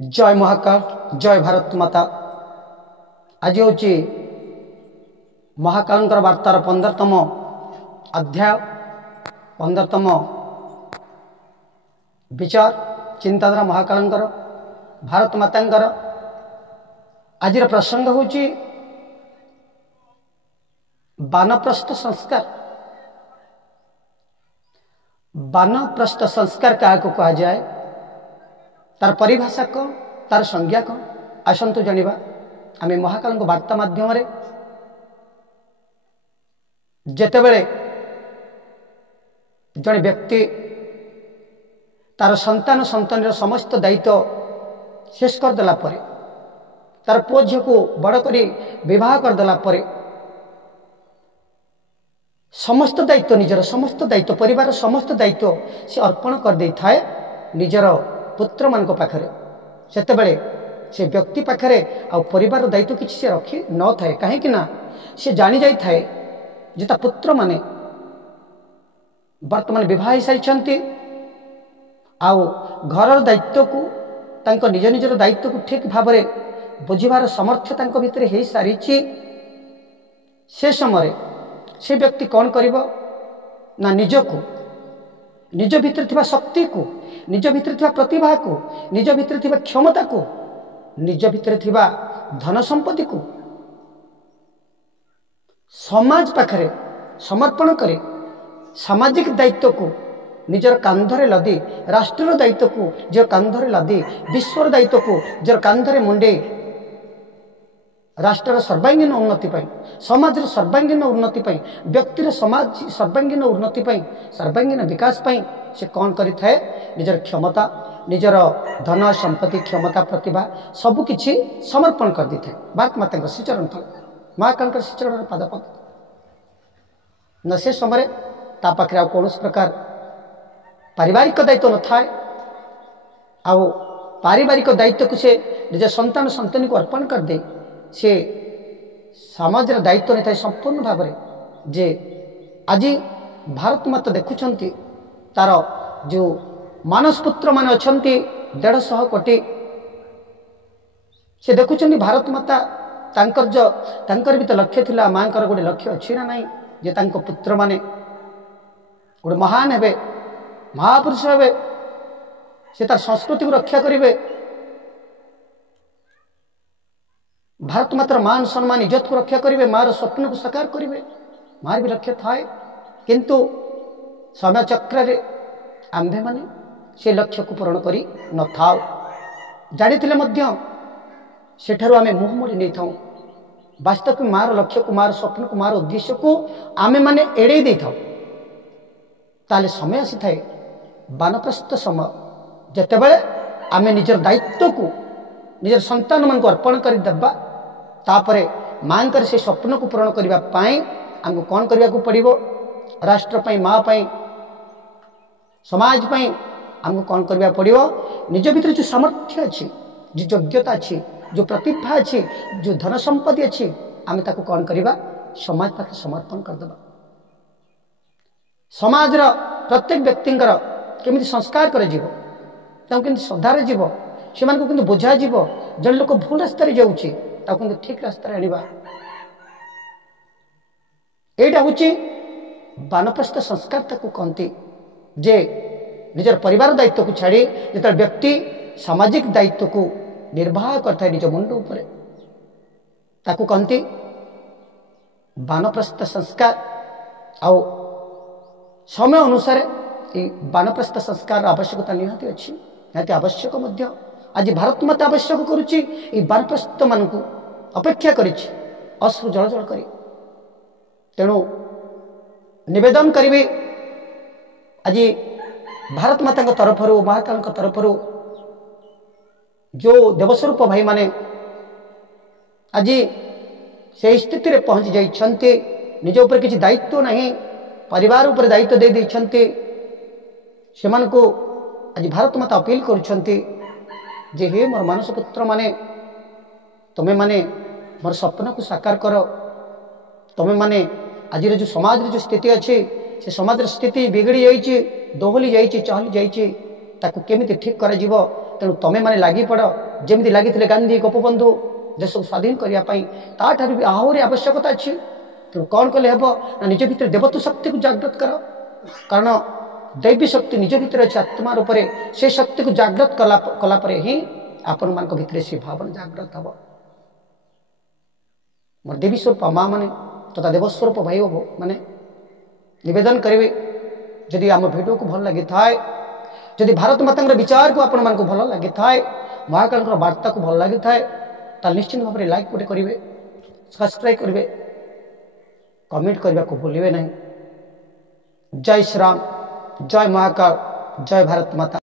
जय महाकाल जय भारत माता। आज हूँ महाकाल वार्तार 15तम अध्याय 15तम विचार चिंताधारा महाकाल भारत माता। आज प्रसंग हूँ वानप्रस्थ संस्कार। वानप्रस्थ संस्कार क्या कह जाए, तार परिभाषा कौन, तार संज्ञा कौन, आसतु जानिबा। आम महाकाल वार्ता माध्यम जेतेबेले जड़े व्यक्ति तार संतान संतान समस्त दायित्व शेष करदेला परे, तार पुओ झील को बड़ करी विवाह करदेला परे, समस्त दायित्व निजर समस्त दायित्व परिवार समस्त दायित्व से अर्पण कर दे थाए निजर पुत्र मान पाखरे। सेतेबेले से व्यक्ति पाखरे आ परिवार दायित्व किसी से रखी न थाए, कहीं ना से जानी जाई थाए जे ता पुत्र माने वर्तमान विवाह हो सारी आउ घर दायित्व को तांको निज निजर दायित्व को ठीक भाव में बुझिबार सामर्थ्य तांको भितर हो सारी। से समय से व्यक्ति कौन करिबो ना निजको निज भितर थिबा शक्ति को, निज भितर थिबा प्रतिभा को, निज भितर थिबा क्षमता को, निज भितर थिबा धन संपत्ति को समाज पाखरे समर्पण करे, सामाजिक दायित्व को निजर कांधरे लदी, राष्ट्र दायित्व को जर कांधरे लदी, विश्वर दायित्व को जर कांधरे मुंडे राष्ट्र सर्वांगीन उन्नति पाई, समाज सर्वांगीन उन्नति पाई, व्यक्तिर समाज सर्वांगीन उन्नति पाई, सर्वांगीन विकास पाई से कौन करि थाए निजर क्षमता, निजर धन संपत्ति क्षमता प्रतिभा सबु किछि समर्पण कर दी थाए भारत माता श्रीचरण तले, महाकाल श्रीचरण पाद पद न। से समय ता पाखरे कौन प्रकार पारिवारिक दायित्व न थाए, आउ पारिवारिक दायित्व को से निज संतान संतानी को अर्पण कर दे से समाज दायित्व नहीं था संपूर्ण भाव में। जे आज भारत माता देखुंट तार जो मानस पुत्र मान अच्छा 150 कोटी से देखुंट भारत माता तांकर भी तो लक्ष्य थिला, माँ गोटे लक्ष्य अच्छी ना नहीं जे तांको पुत्र माने गोटे महान हेबे, महापुरुष हेबे, से तार संस्कृति को रक्षा करेंगे, भारत मातर मान सम्मान इज्जत को रक्षा करेंगे, मार स्वप्न को साकार करेंगे, मार भी लक्ष्य थाए। किंतु समय चक्र आंभे माने से लक्ष्य को पूरण करी न थाओ, जानी सेठारु आमे मुह मोड़ी नहीं थाऊ। वास्तव में मार लक्ष्य को, मार स्वप्न को, मार उद्देश्य को आमे माने एड़े दे थाऊ। ताले समय आसी थाए वानप्रस्थ समय, जेतेबेले आमे निजर दायित्व को निजर संतान मान को अर्पण कर देबा, तापरे मां से स्वप्न को पूरण करने पाई हमको कौन करने को पड़िबो, राष्ट्र पाई, माँ पाई, समाज पाई हमको कौन करने पड़िबो। निज भीतर जो सामर्थ्य अच्छी, जो योग्यता अच्छी, जो प्रतिभा अच्छी, जो धन संपत्ति अच्छी, आम ताको कौन करवा समाज पाखे समर्पण करदेबा। समाज प्रत्येक व्यक्तिंकर केमिति संस्कार कर जीवो, केमिति श्रद्धारे जीवो, से मानको किंतु बुझा जीवो। जन लोक भूल रास्तार जाउछि ताको किंतु ठीक रास्तार आनिबा, एटा होछि वानप्रस्थ संस्कार। ताको कहती जे निजर परिवार दायित्व को छाड़ी जेते व्यक्ति सामाजिक दायित्व को निर्वाह करता निज मुंड उपरे, ताको कहती वानप्रस्थ संस्कार। आउ समय अनुसार ये वानप्रस्थ संस्कार आवश्यकता निहाती अच्छी, निहाती आवश्यक मध्य। आज भारत माता आवश्यक करुच्ची वानप्रस्थ मान को अपेक्षा करिछि अश्रु जल जल करी। तेणु निवेदन करी आज भारत माता तरफ महाकाल तरफ जो देवस्वरूप भाई माने आज से स्थिति रे पहुंची जाइछन्ते, निज ऊपर किसी दायित्व नहीं, परिवार ऊपर दायित्व दे देछन्ते, सेमान को आज भारत माता अपील करुछन्ते जे हे मोर मानस पुत्र माने, तमे माने मोर स्वप्न को साकार करो। तमे माने आज जो समाज रे जो स्थिति अच्छे से समाज स्थिति बिगड़ी जाइए, दोहली जाइए, चहली जाइए, ताकू केमिति ठीक करा जीवो तेणु तुम मैंने लगी पड़ जमी लगी गांधी गोपबंधु देश को स्वाधीन करने ताठार भी आहरी आवश्यकता अच्छी। तेणु कौन कले हम ना निज भितर देवत्व शक्ति को जागृत कर, कारण दैवी शक्ति निज भितर अच्छे आत्मा रूप से शक्ति को जागृत कलापर ही आपण मान भितर से भावना जागृत हम। मोर देवी स्वरूप माँ मैंने तथा देवस्वरूप भाई मैंने निवेदन करेंगे, जदि आम भिडियो को भल लगी थाए, जदि भारत माता विचार को आपण मान भल लगी थाए, महाकाल वार्ता को भल लगी थाए, निश्चित भाव में लाइक गोटे करेंगे, सब्सक्राइब करेंगे, कमेंट करने को भूलिए नहीं। जय श्री राम, जय महाकाल, जय भारत माता।